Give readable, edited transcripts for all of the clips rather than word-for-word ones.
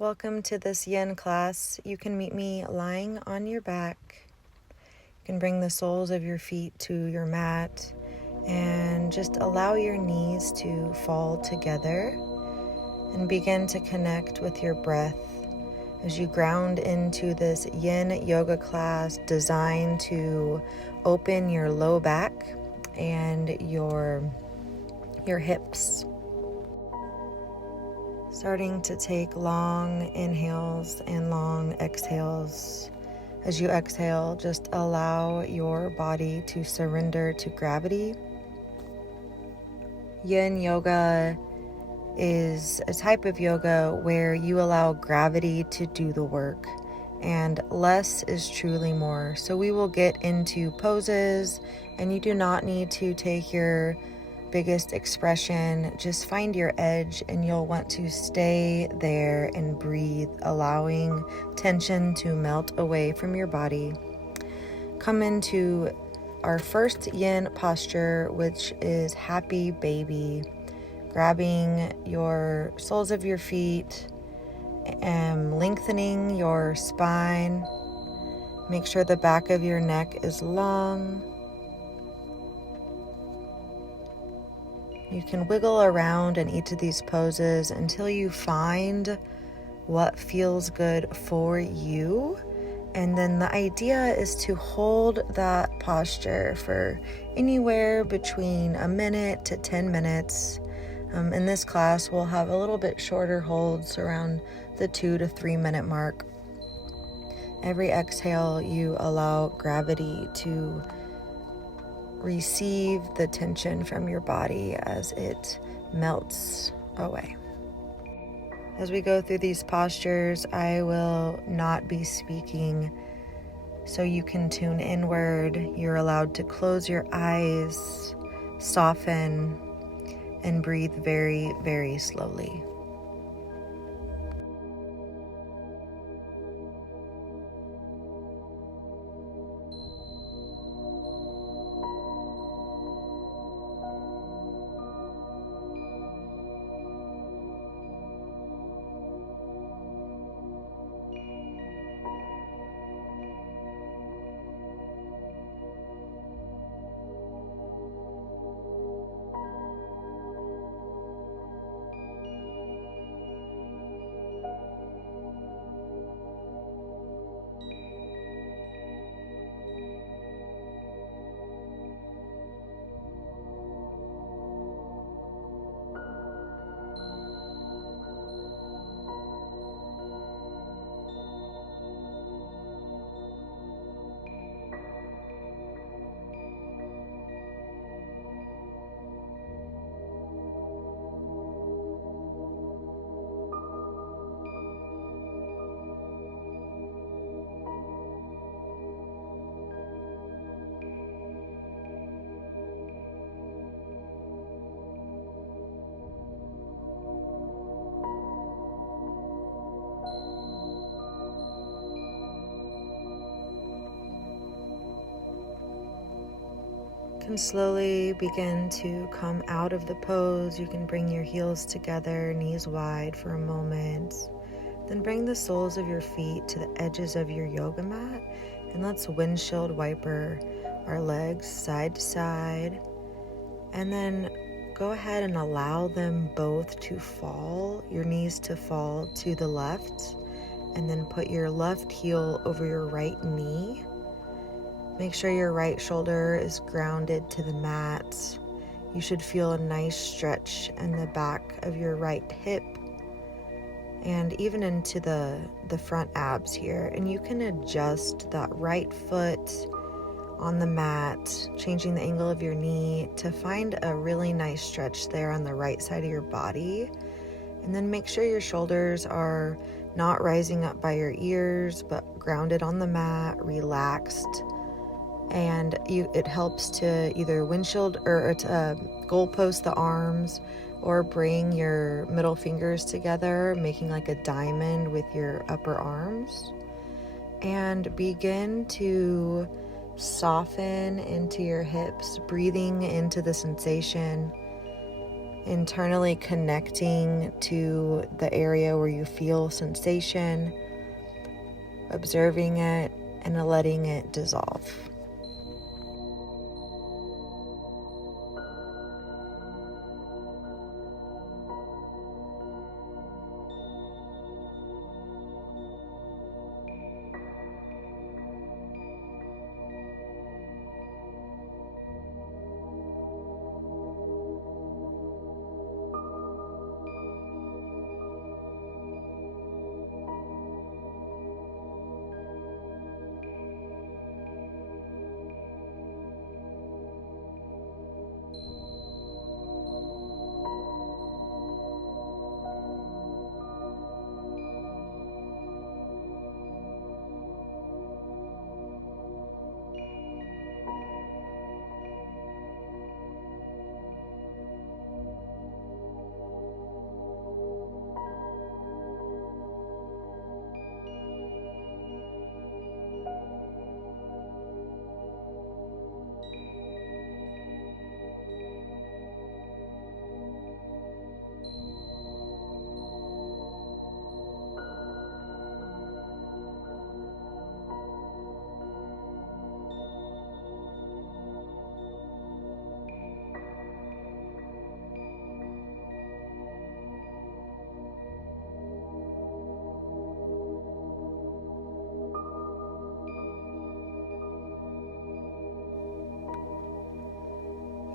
Welcome to this yin class. You can meet me lying on your back. You can bring the soles of your feet to your mat and just allow your knees to fall together and begin to connect with your breath as you ground into this yin yoga class designed to open your low back and your hips. Starting to take long inhales and long exhales. As you exhale, just allow your body to surrender to gravity. Yin yoga is a type of yoga where you allow gravity to do the work, and less is truly more. So we will get into poses, and you do not need to take your biggest expression. Just find your edge, and you'll want to stay there and breathe, allowing tension to melt away from your body. Come into our first yin posture, which is happy baby. Grabbing your soles of your feet and lengthening your spine. Make sure the back of your neck is long. You can wiggle around in each of these poses until you find what feels good for you. And then the idea is to hold that posture for anywhere between a minute to 10 minutes. In this class, we'll have a little bit shorter holds around the 2 to 3 minute mark. Every exhale, you allow gravity to receive the tension from your body as it melts away. As we go through these postures, I will not be speaking, so you can tune inward. You're allowed to close your eyes, soften, and breathe very, very slowly. Can slowly begin to come out of the pose. You can bring your heels together, knees wide for a moment. Then bring the soles of your feet to the edges of your yoga mat, and let's windshield wiper our legs side to side. And then go ahead and allow them both to fall, your knees to fall to the left, and then put your left heel over your right knee. Make sure your right shoulder is grounded to the mat. You should feel a nice stretch in the back of your right hip and even into the front abs here. And you can adjust that right foot on the mat, changing the angle of your knee to find a really nice stretch there on the right side of your body. And then make sure your shoulders are not rising up by your ears, but grounded on the mat, relaxed. And it helps to either windshield or to goalpost the arms, or bring your middle fingers together, making like a diamond with your upper arms. And begin to soften into your hips, breathing into the sensation internally connecting to the area where you feel sensation, observing it, and letting it dissolve.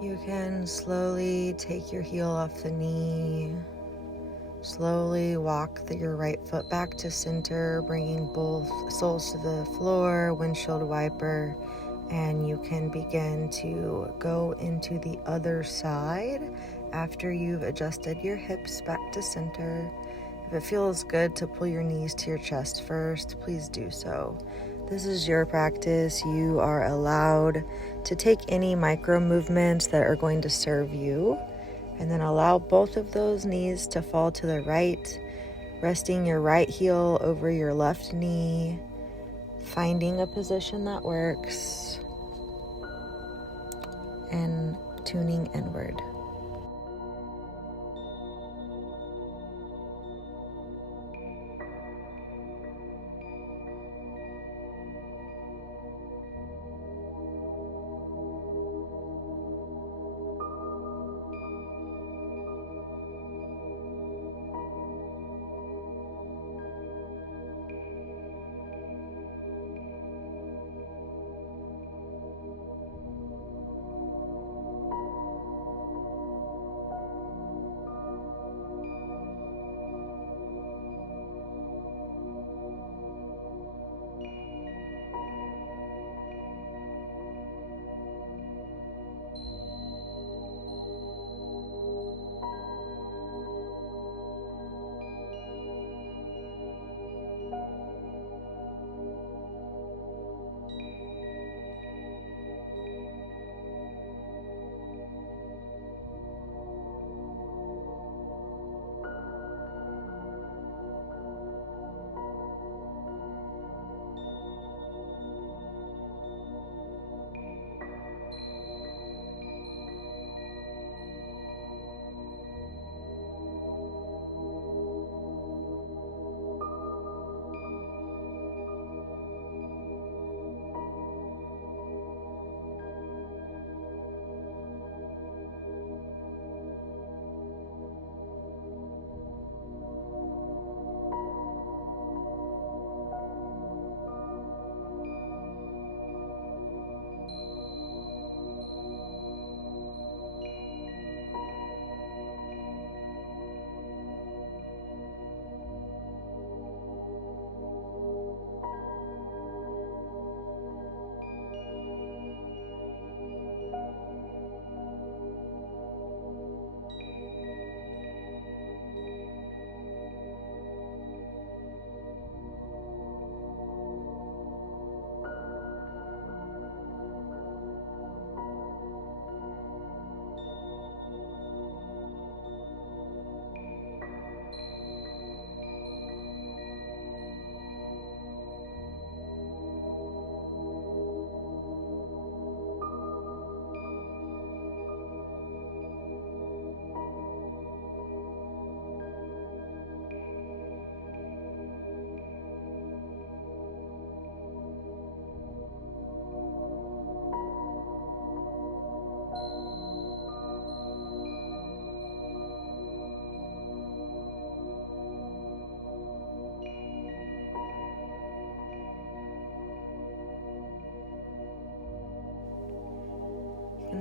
You can slowly take your heel off the knee, slowly walk your right foot back to center, bringing both soles to the floor, windshield wiper, and you can begin to go into the other side after you've adjusted your hips back to center. If it feels good to pull your knees to your chest first, please do so. This is your practice. You are allowed to take any micro movements that are going to serve you, and then allow both of those knees to fall to the right, resting your right heel over your left knee, finding a position that works, and tuning inward.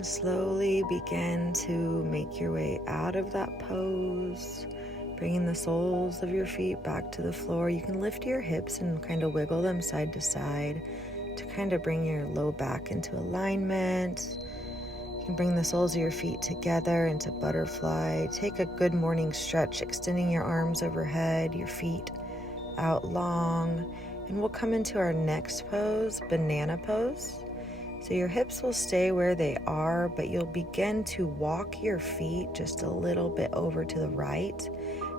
can slowly begin to make your way out of that pose, bringing the soles of your feet back to the floor. You can lift your hips and kind of wiggle them side to side to kind of bring your low back into alignment. You can bring the soles of your feet together into butterfly. Take a good morning stretch, extending your arms overhead, your feet out long. And we'll come into our next pose, banana pose. So your hips will stay where they are, but you'll begin to walk your feet just a little bit over to the right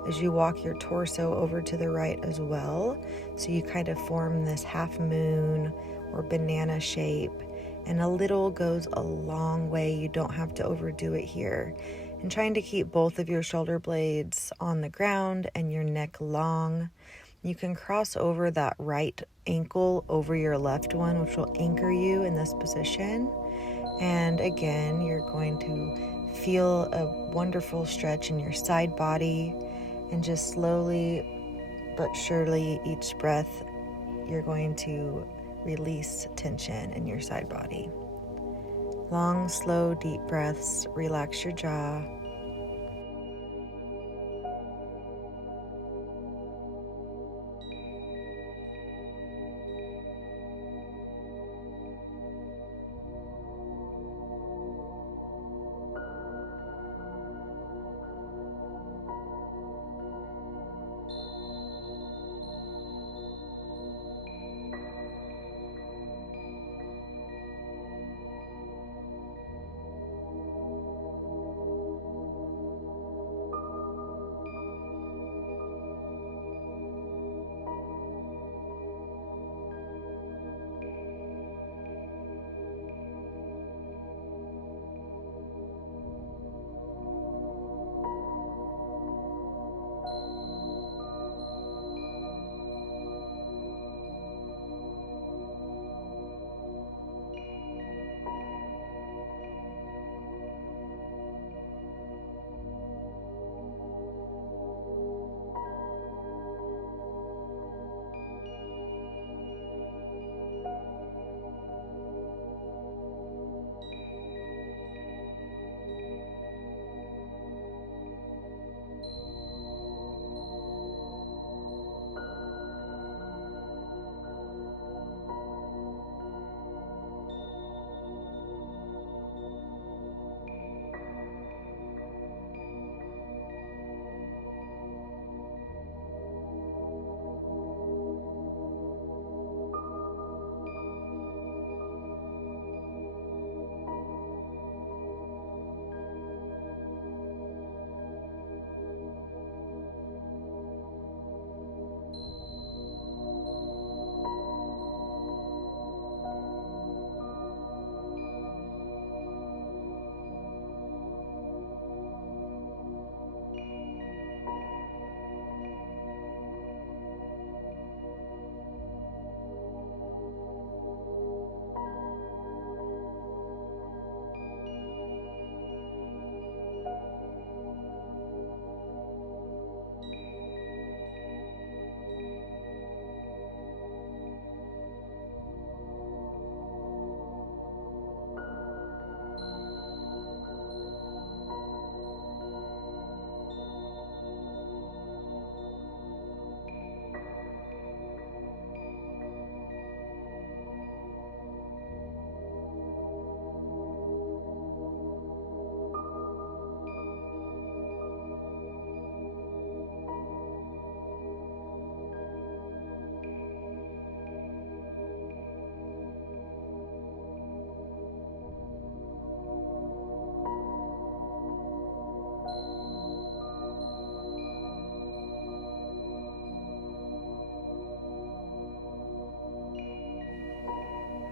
as you walk your torso over to the right as well. So you kind of form this half moon or banana shape, and a little goes a long way. You don't have to overdo it here. And trying to keep both of your shoulder blades on the ground and your neck long. You can cross over that right ankle over your left one, which will anchor you in this position. And again, you're going to feel a wonderful stretch in your side body, and just slowly but surely each breath you're going to release tension in your side body. Long, slow, deep breaths. Relax your jaw.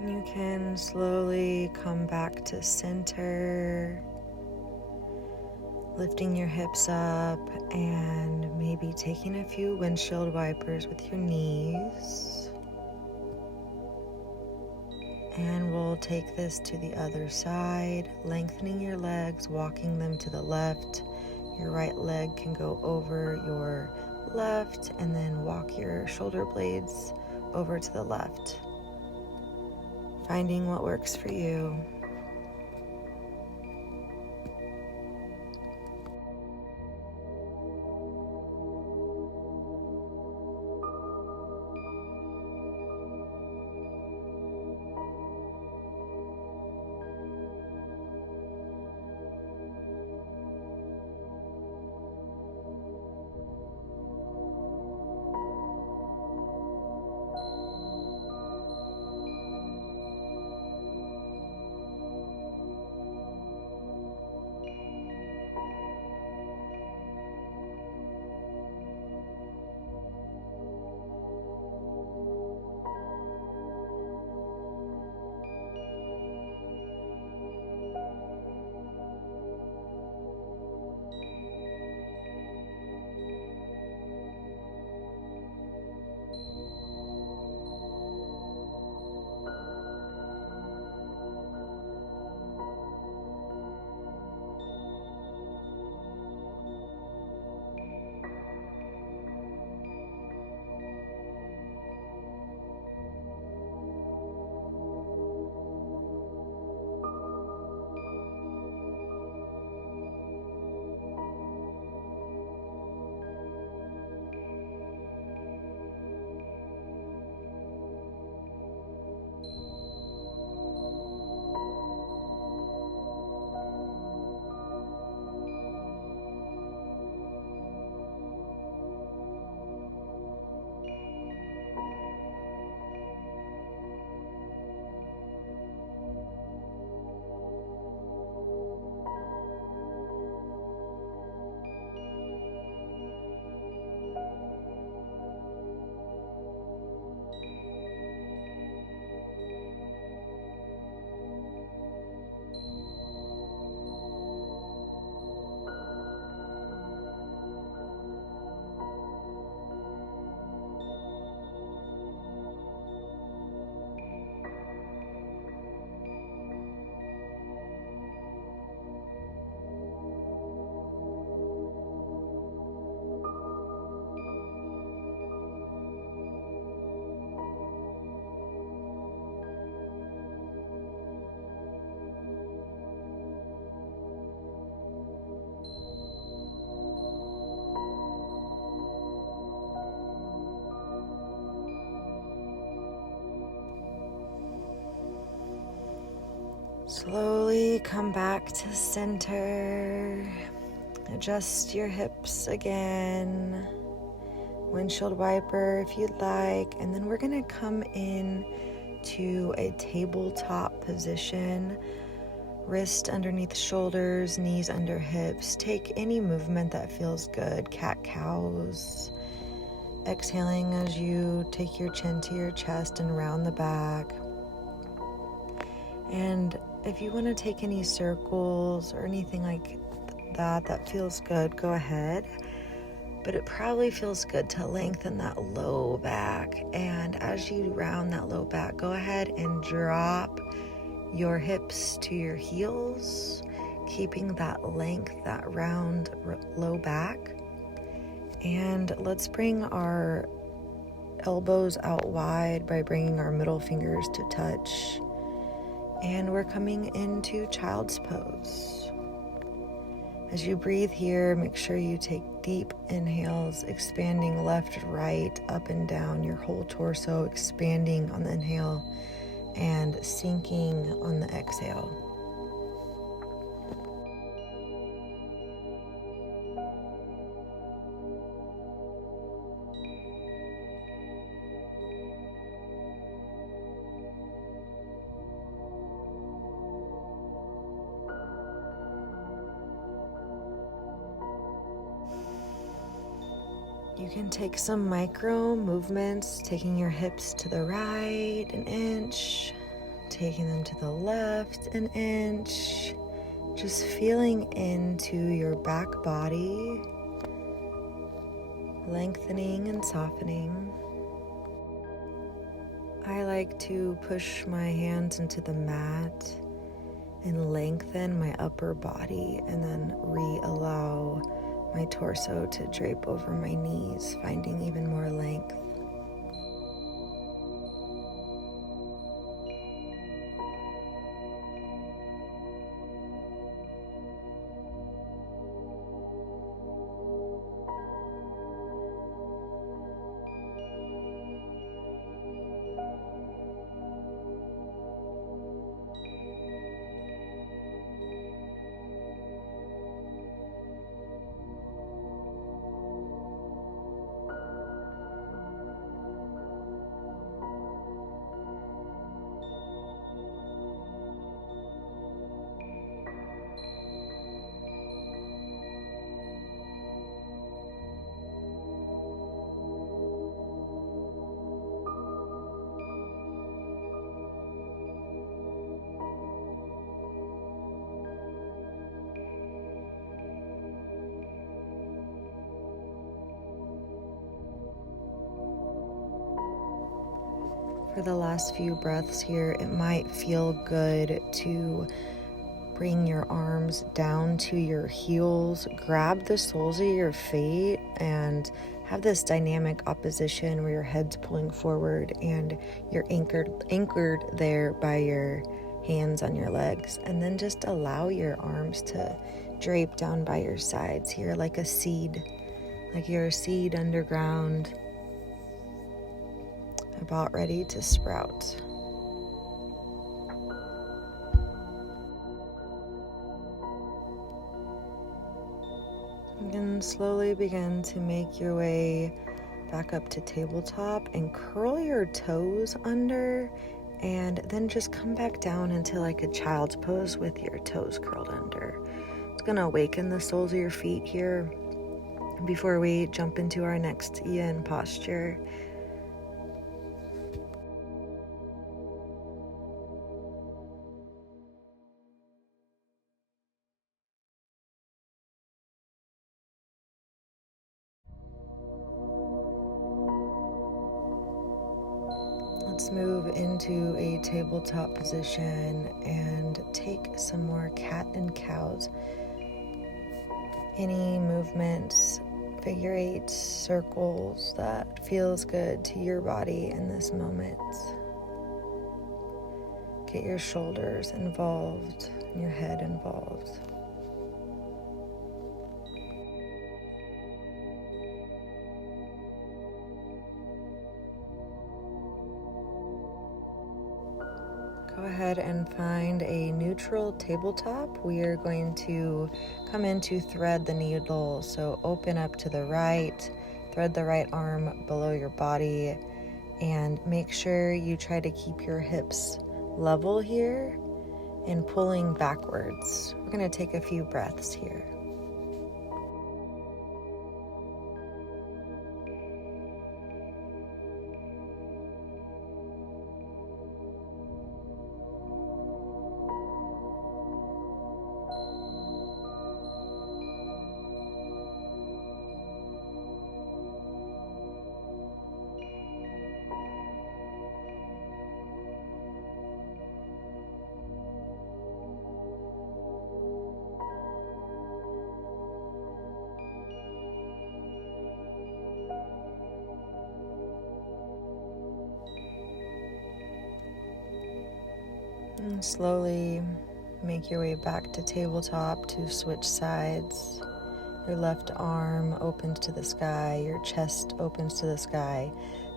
You can slowly come back to center, lifting your hips up and maybe taking a few windshield wipers with your knees. And we'll take this to the other side, lengthening your legs, walking them to the left. Your right leg can go over your left, and then walk your shoulder blades over to the left. Finding what works for you. Slowly come back to center. Adjust your hips again. Windshield wiper if you'd like. And then we're going to come in to a tabletop position. Wrist underneath shoulders, knees under hips. Take any movement that feels good. Cat-cows. Exhaling as you take your chin to your chest and round the back. And if you want to take any circles or anything like that feels good, go ahead. But it probably feels good to lengthen that low back. And as you round that low back, go ahead and drop your hips to your heels, keeping that length, that round low back. And let's bring our elbows out wide by bringing our middle fingers to touch. And we're coming into child's pose. As you breathe here, make sure you take deep inhales, expanding left, right, up and down, your whole torso expanding on the inhale and sinking on the exhale. You can take some micro movements, taking your hips to the right an inch, taking them to the left an inch, just feeling into your back body, lengthening and softening. I like to push my hands into the mat and lengthen my upper body and then allow my torso to drape over my knees, finding even more length. For the last few breaths here, it might feel good to bring your arms down to your heels, grab the soles of your feet, and have this dynamic opposition where your head's pulling forward and you're anchored there by your hands on your legs. And then just allow your arms to drape down by your sides here like a seed, like you're a seed underground, about ready to sprout. You can slowly begin to make your way back up to tabletop and curl your toes under, and then just come back down into like a child's pose with your toes curled under. It's gonna awaken the soles of your feet here before we jump into our next yin posture. Let's move into a tabletop position and take some more cat and cows. Any movements, figure eights, circles that feels good to your body in this moment. Get your shoulders involved and your head involved. Go Go ahead and find a neutral tabletop. We are going to come into thread the needle. So open up to the right, thread the right arm below your body, and make sure you try to keep your hips level here and pulling backwards. We're going to take a few breaths here. And slowly make your way back to tabletop to switch sides. Your left arm opens to the sky, your chest opens to the sky.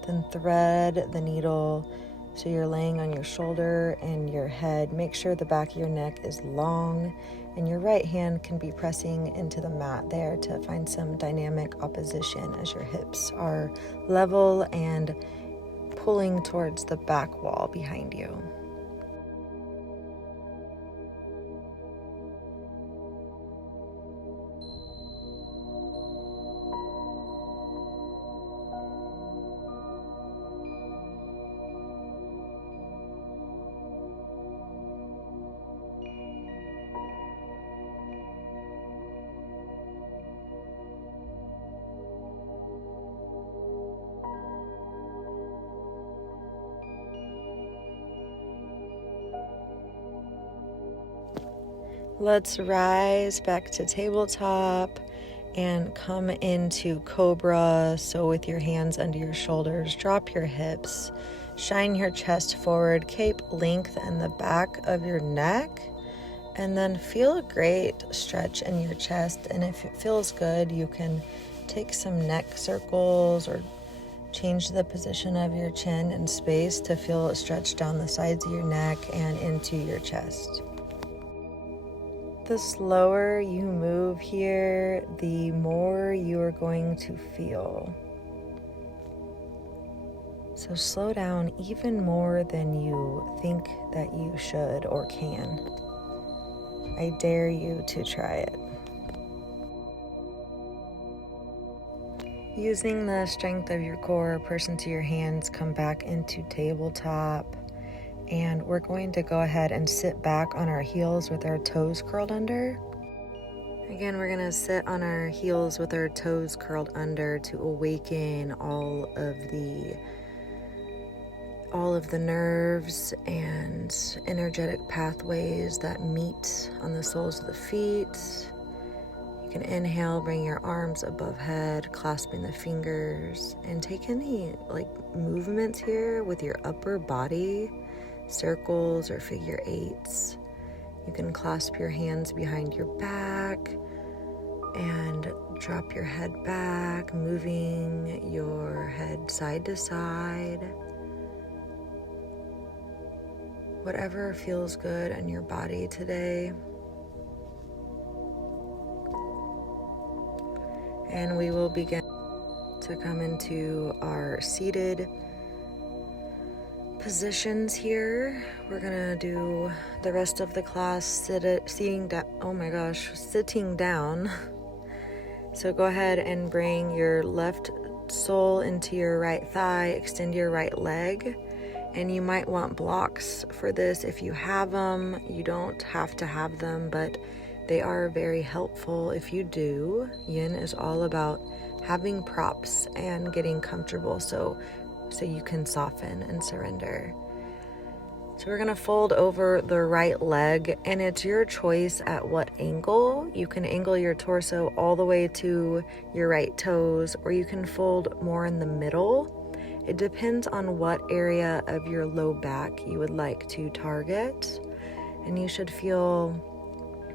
Then thread the needle so you're laying on your shoulder and your head. Make sure the back of your neck is long and your right hand can be pressing into the mat there to find some dynamic opposition as your hips are level and pulling towards the back wall behind you. Let's rise back to tabletop and come into cobra. So with your hands under your shoulders, drop your hips, shine your chest forward, keep length in the back of your neck, and then feel a great stretch in your chest. And if it feels good, you can take some neck circles or change the position of your chin and space to feel it stretch down the sides of your neck and into your chest. The slower you move here, the more you are going to feel. So slow down even more than you think that you should or can. I dare you to try it. Using the strength of your core, press into your hands, come back into tabletop. And we're going to go ahead and sit back on our heels with our toes curled under. Again, we're going to sit on our heels with our toes curled under to awaken all of the nerves and energetic pathways that meet on the soles of the feet. You can inhale, bring your arms above head, clasping the fingers, and take any movements here with your upper body. Circles or figure eights. You can clasp your hands behind your back and drop your head back, moving your head side to side. Whatever feels good in your body today. And we will begin to come into our seated positions here. We're gonna do the rest of the class sitting down. So go ahead and bring your left sole into your right thigh, extend your right leg, and you might want blocks for this if you have them. You don't have to have them, but they are very helpful if you do. Yin is all about having props and getting comfortable so you can soften and surrender. So we're gonna fold over the right leg, and it's your choice at what angle. You can angle your torso all the way to your right toes, or you can fold more in the middle. It depends on what area of your low back you would like to target, and you should feel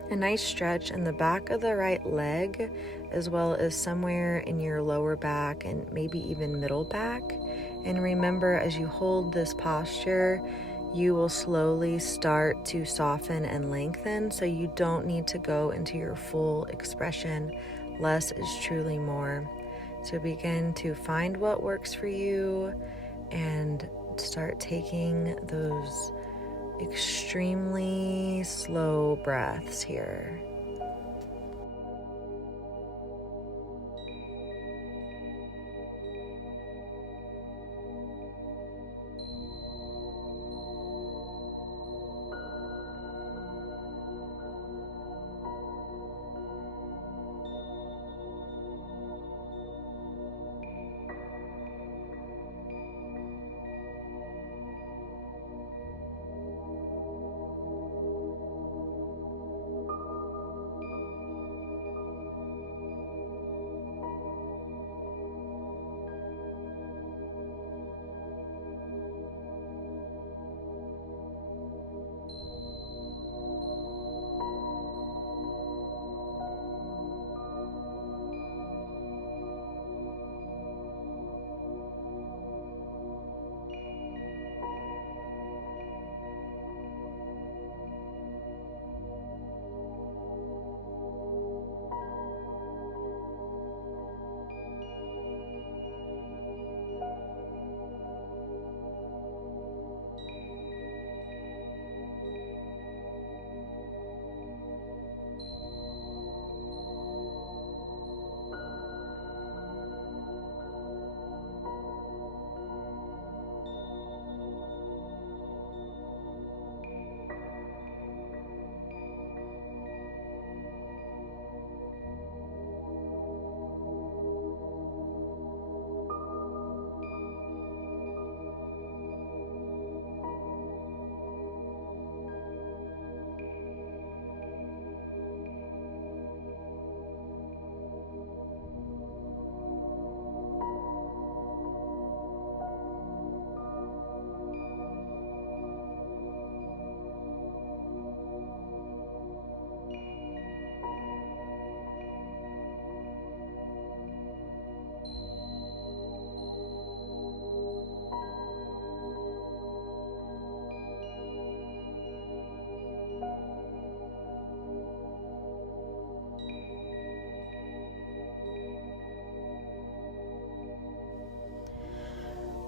a nice stretch in the back of the right leg, as well as somewhere in your lower back and maybe even middle back. And remember, as you hold this posture, you will slowly start to soften and lengthen, so you don't need to go into your full expression. Less is truly more. So begin to find what works for you and start taking those extremely slow breaths here.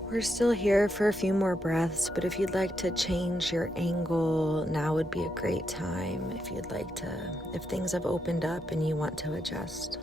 We're still here for a few more breaths, but if you'd like to change your angle, now would be a great time. If things have opened up and you want to adjust.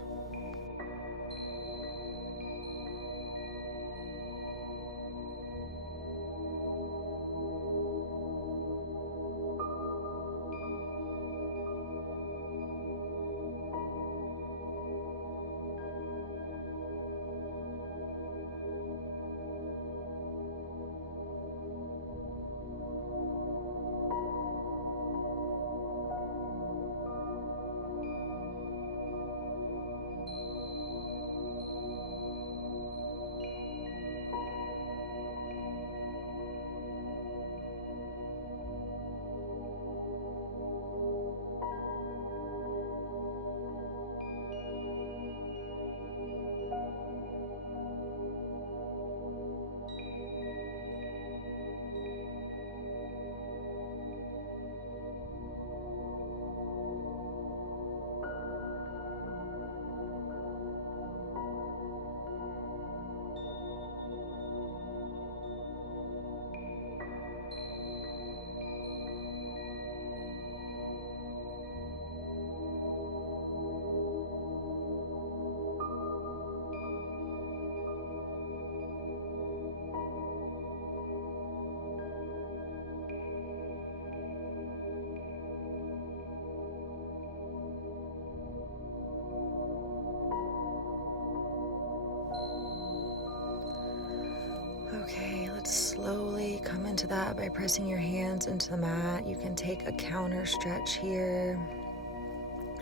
Okay, let's slowly come into that by pressing your hands into the mat. You can take a counter stretch here.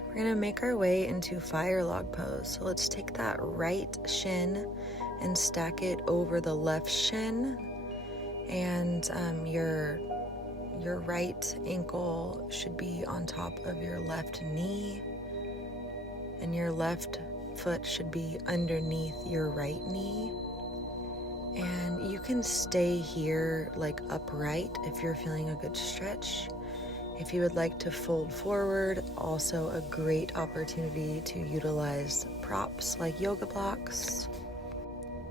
We're going to make our way into fire log pose. So let's take that right shin and stack it over the left shin. And your right ankle should be on top of your left knee. And your left foot should be underneath your right knee. And you can stay here like upright if you're feeling a good stretch. If you would like to fold forward, also a great opportunity to utilize props like yoga blocks.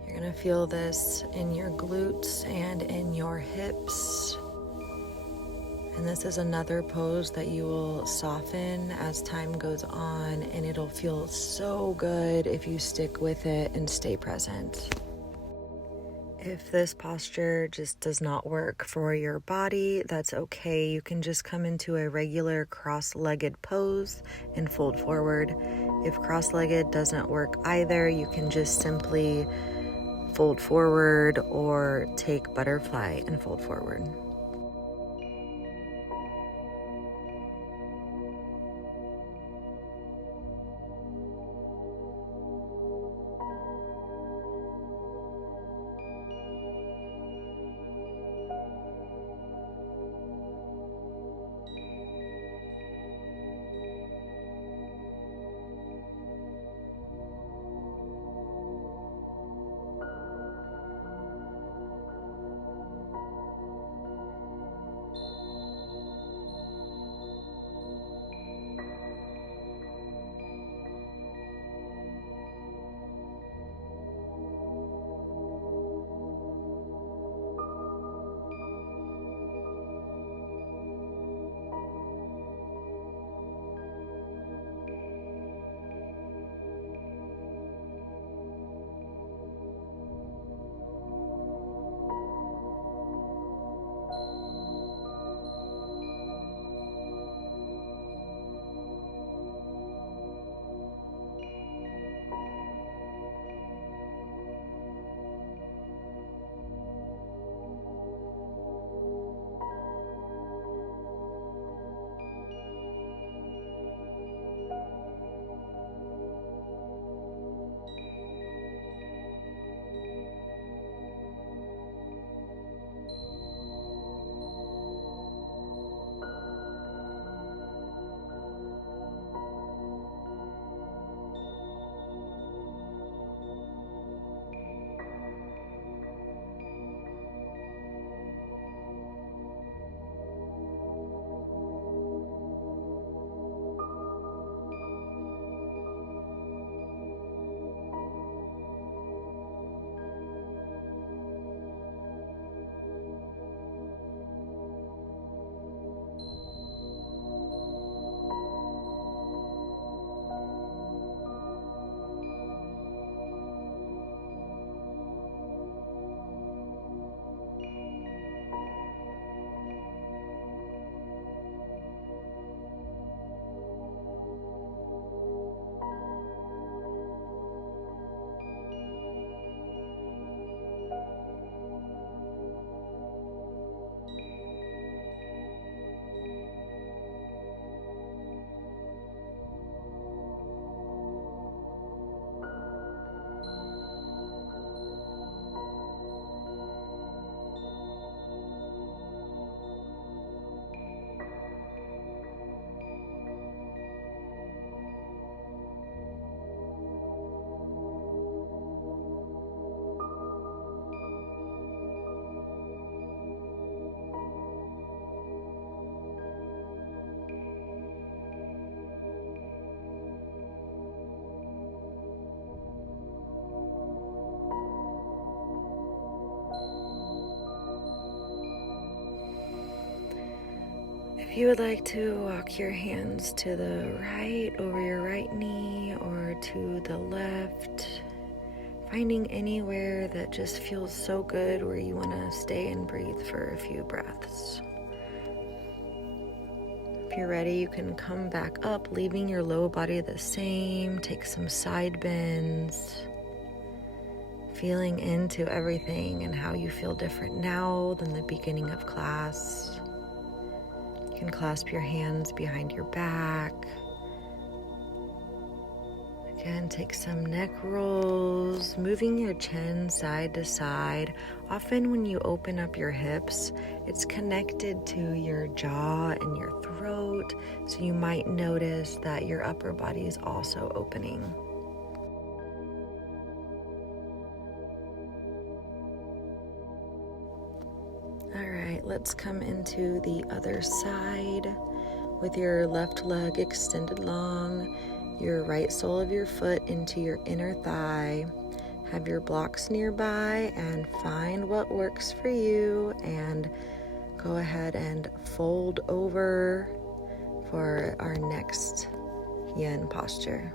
You're gonna feel this in your glutes and in your hips. And this is another pose that you will soften as time goes on, and it'll feel so good if you stick with it and stay present. If this posture just does not work for your body, that's okay. You can just come into a regular cross-legged pose and fold forward. If cross-legged doesn't work either, you can just simply fold forward or take butterfly and fold forward. If you would like to walk your hands to the right over your right knee or to the left, finding anywhere that just feels so good where you want to stay and breathe for a few breaths. If you're ready, you can come back up, leaving your low body the same. Take some side bends, feeling into everything and how you feel different now than the beginning of class. You can clasp your hands behind your back. Again, take some neck rolls, moving your chin side to side. Often when you open up your hips, it's connected to your jaw and your throat, so you might notice that your upper body is also opening. let's come into the other side with your left leg extended long, your right sole of your foot into your inner thigh. Have your blocks nearby and find what works for you, and go ahead and fold over for our next yin posture.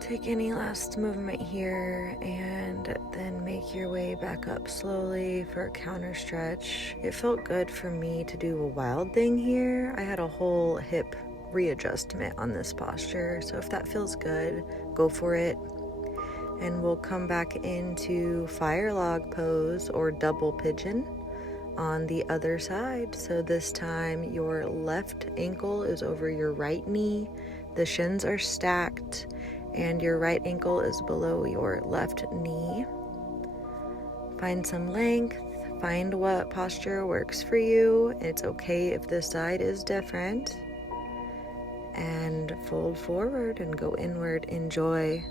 Take any last movement here and then make your way back up slowly for a counter stretch. It felt good for me to do a wild thing here. I had a whole hip readjustment on this posture, so if that feels good, go for it. And we'll come back into fire log pose or double pigeon on the other side. So this time your left ankle is over your right knee, the shins are stacked, and your right ankle is below your left knee. Find some length, find what posture works for you. It's okay if this side is different. And fold forward and go inward. Enjoy.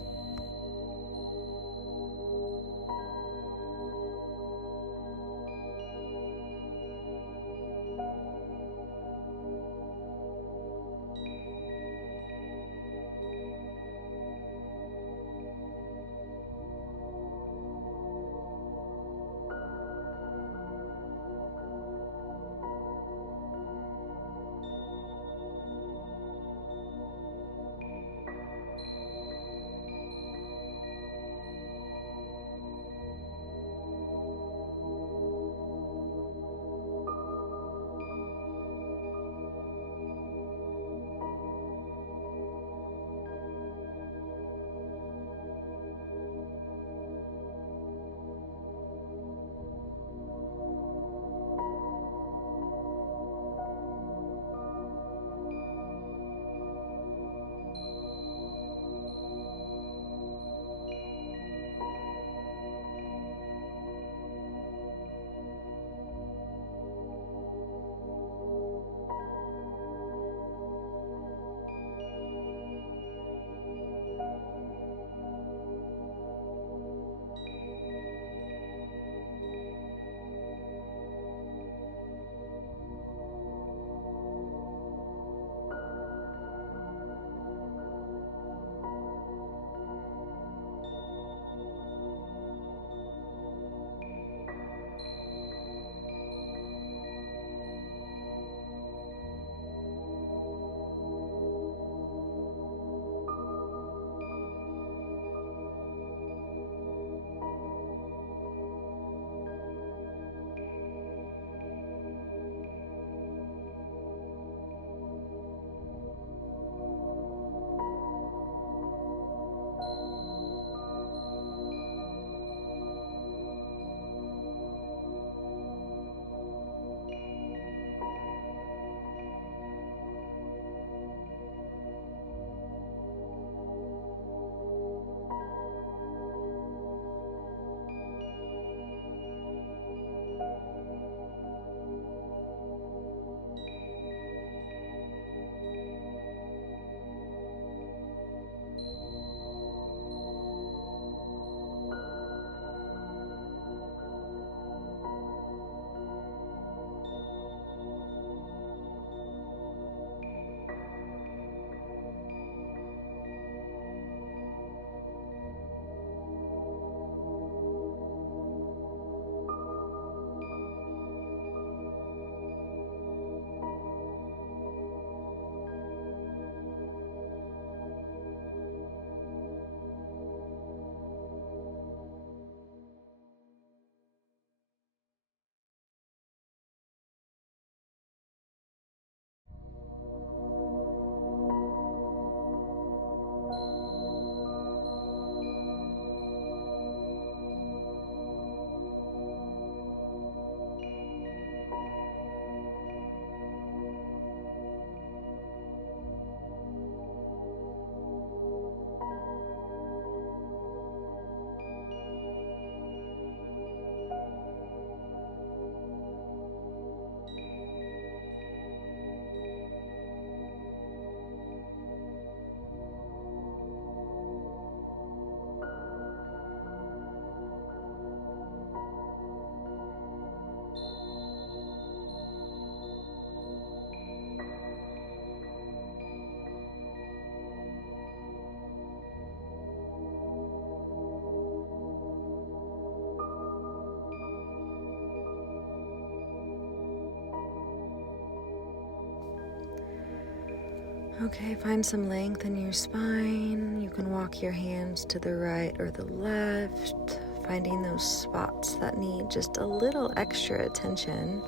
Okay, find some length in your spine. You can walk your hands to the right or the left, finding those spots that need just a little extra attention.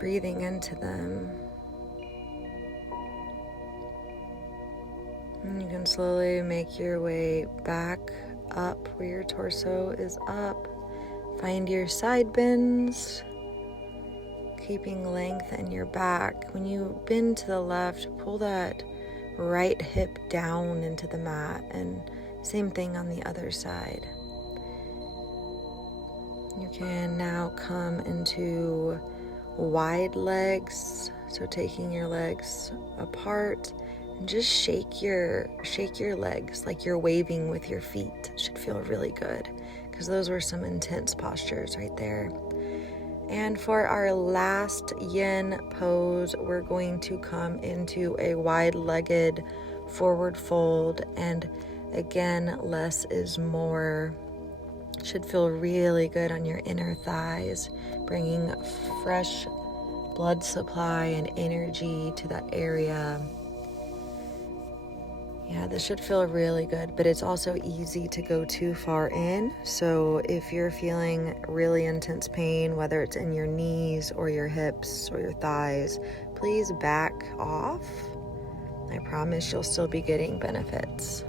Breathing into them. And you can slowly make your way back up where your torso is up. Find your side bends, keeping length in your back. When you bend to the left, pull that right hip down into the mat, and same thing on the other side. You can now come into wide legs, so taking your legs apart and just shake your legs like you're waving with your feet. It should feel really good because those were some intense postures right there. And for our last yin pose, we're going to come into a wide-legged forward fold, and again, less is more. Should feel really good on your inner thighs, bringing fresh blood supply and energy to that area. Yeah, this should feel really good, but it's also easy to go too far in. So if you're feeling really intense pain, whether it's in your knees or your hips or your thighs, please back off. I promise you'll still be getting benefits.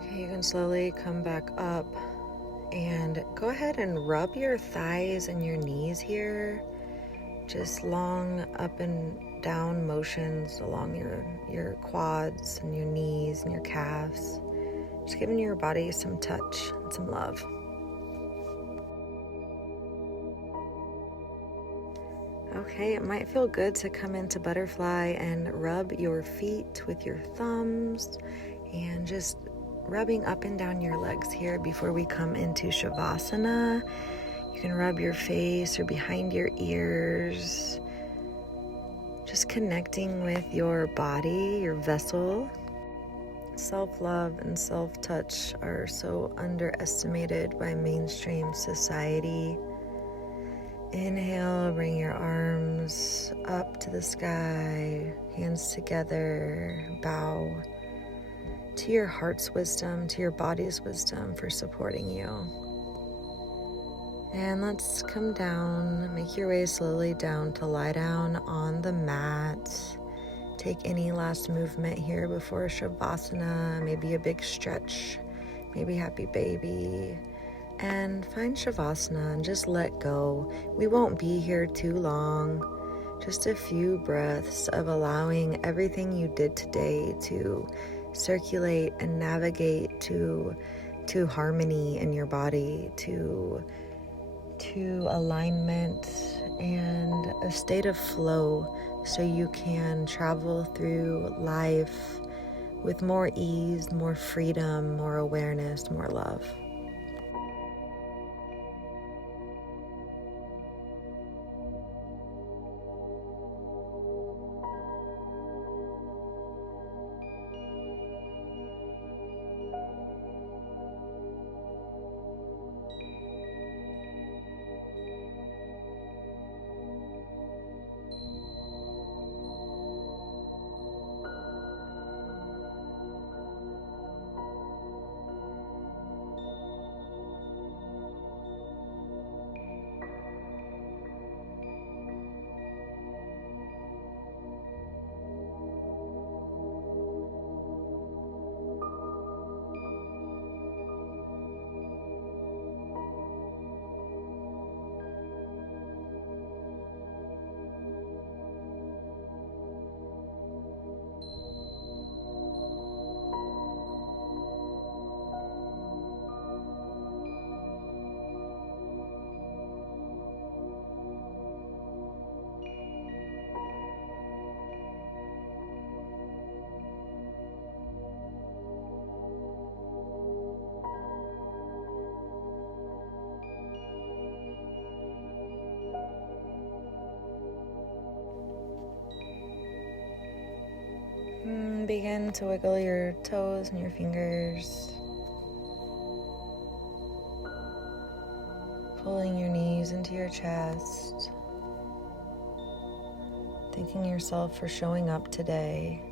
Okay, you can slowly come back up and go ahead and rub your thighs and your knees here. Just long up and down motions along your quads and your knees and your calves. Just giving your body some touch and some love. Okay, it might feel good to come into butterfly and rub your feet with your thumbs and just rubbing up and down your legs here before we come into Shavasana. You can rub your face or behind your ears, just connecting with your body, your vessel. Self-love and self-touch are so underestimated by mainstream society. Inhale, bring your arms up to the sky, hands together, bow to your heart's wisdom, to your body's wisdom for supporting you. And let's come down, make your way slowly down to lie down on the mat. Take any last movement here before Shavasana, maybe a big stretch, maybe happy baby. And find Shavasana and just let go. We won't be here too long. Just a few breaths of allowing everything you did today to circulate and navigate to harmony in your body, to alignment and a state of flow, so you can travel through life with more ease, more freedom, more awareness, more love. begin to wiggle your toes and your fingers, pulling your knees into your chest, thanking yourself for showing up today.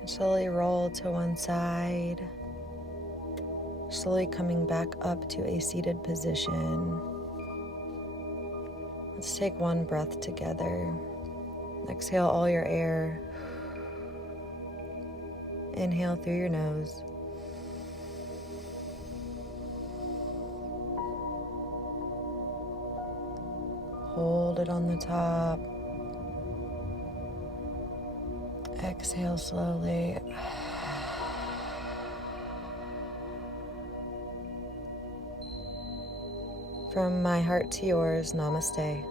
And slowly roll to one side, slowly coming back up to a seated position. Let's take one breath together. Exhale all your air. Inhale through your nose. Hold it on the top. Exhale slowly. From my heart to yours, namaste.